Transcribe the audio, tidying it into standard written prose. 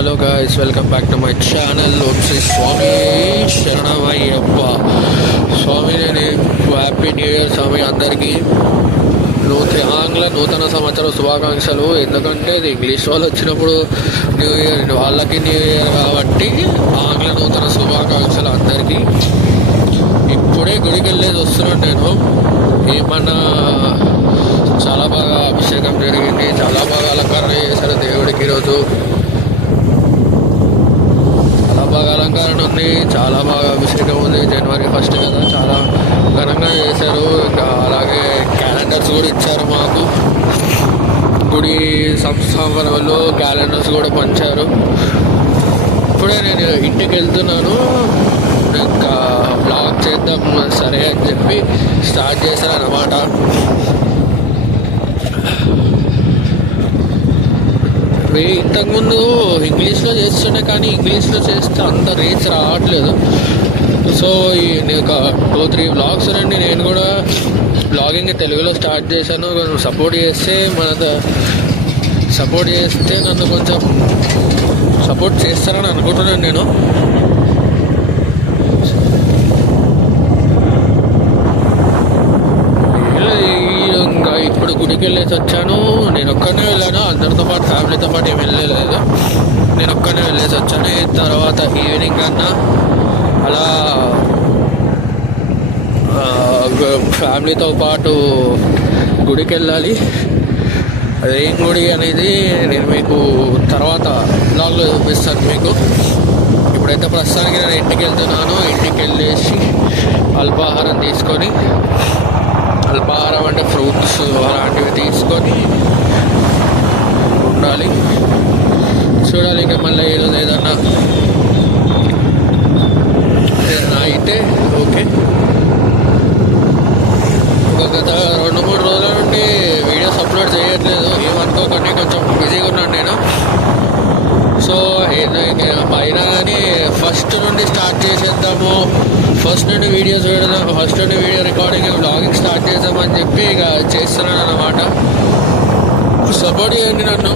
Hello guys, welcome back to my channel. వచ్చి స్వామి శరణమయ్యప్ప. స్వామి నేను హ్యాపీ న్యూ ఇయర్ స్వామి. అందరికీ ఆంగ్ల నూతన సంవత్సర శుభాకాంక్షలు. ఎందుకంటే ఇది ఇంగ్లీష్ వాళ్ళు వచ్చినప్పుడు న్యూ ఇయర్, వాళ్ళకి న్యూ ఇయర్ కాబట్టి ఆంగ్ల నూతన శుభాకాంక్షలు అందరికీ. ఇప్పుడే గుడికి వెళ్ళేది వస్తున్నాను నేను. ఏమన్నా చాలా బాగా అభిషేకం జరిగింది, చాలా బాగా అలంకరణ చేశారు దేవుడికి. ఈరోజు చాలా బాగా అలంకరణ ఉంది, చాలా బాగా అభిషేకం ఉంది. జనవరి 1 కదా, చాలా ఘనంగా చేశారు. ఇంకా అలాగే క్యాలెండర్స్ కూడా ఇచ్చారు మాకు. గుడి సంస్థాపనలో క్యాలెండర్స్ కూడా పంచారు. ఇప్పుడే నేను ఇంటికి వెళ్తున్నాను. ఇంకా బ్లాగ్ చేద్దాం సరే అని చెప్పి స్టార్ట్ చేశాను అన్నమాట. ఇంతకుముందు ఇంగ్లీష్లో చేస్తుండే, కానీ ఇంగ్లీష్లో చేస్తే అంత రీచ్ రావట్లేదు. సో ఒక 2-3 బ్లాగ్స్ రండి. నేను కూడా బ్లాగింగ్ తెలుగులో స్టార్ట్ చేశాను. సపోర్ట్ చేస్తే నన్ను కొంచెం సపోర్ట్ చేస్తారని అనుకుంటున్నాను నేను. ఇప్పుడు గుడికి వెళ్ళేసి వచ్చాను. నేను ఒక్కనే వెళ్ళాను, అందరితో పాటు ఫ్యామిలీతో పాటు ఏమి వెళ్ళలేదు. నేను ఒక్కనే వెళ్ళేసి వచ్చాను. తర్వాత ఈవినింగ్ అన్నా అలా ఫ్యామిలీతో పాటు గుడికి వెళ్ళాలి. అదేం గుడి అనేది నేను మీకు తర్వాత బ్లాగ్లో చూపిస్తాను మీకు. ఇప్పుడైతే ప్రస్తుతానికి నేను ఇంటికి వెళ్తున్నాను. ఇంటికి వెళ్ళేసి అల్పాహారం తీసుకొని, అల్పాహారం అంటే ఫ్రూట్స్ అలాంటివి తీసుకొని ఉండాలి. చూడాలి ఇంకా మళ్ళీ ఈరోజు ఏదన్నా అయితే ఓకే. గత 2-3 రోజుల నుండి వీడియోస్ అప్లోడ్ చేయట్లేదు, ఏమనుకోకండి. కొంచెం బిజీగా ఉన్నాను నేను. సో అయినా కానీ ఫస్ట్ నుండి స్టార్ట్ చేసేద్దాము, ఫస్ట్ నుండి వీడియోస్ పెడదాం, ఫస్ట్ నుండి వీడియో రికార్డింగ్ బ్లాగింగ్ స్టార్ట్ చేద్దామని చెప్పి ఇక చేస్తున్నాను అన్నమాట. సపోర్ట్ చేయండి నన్ను.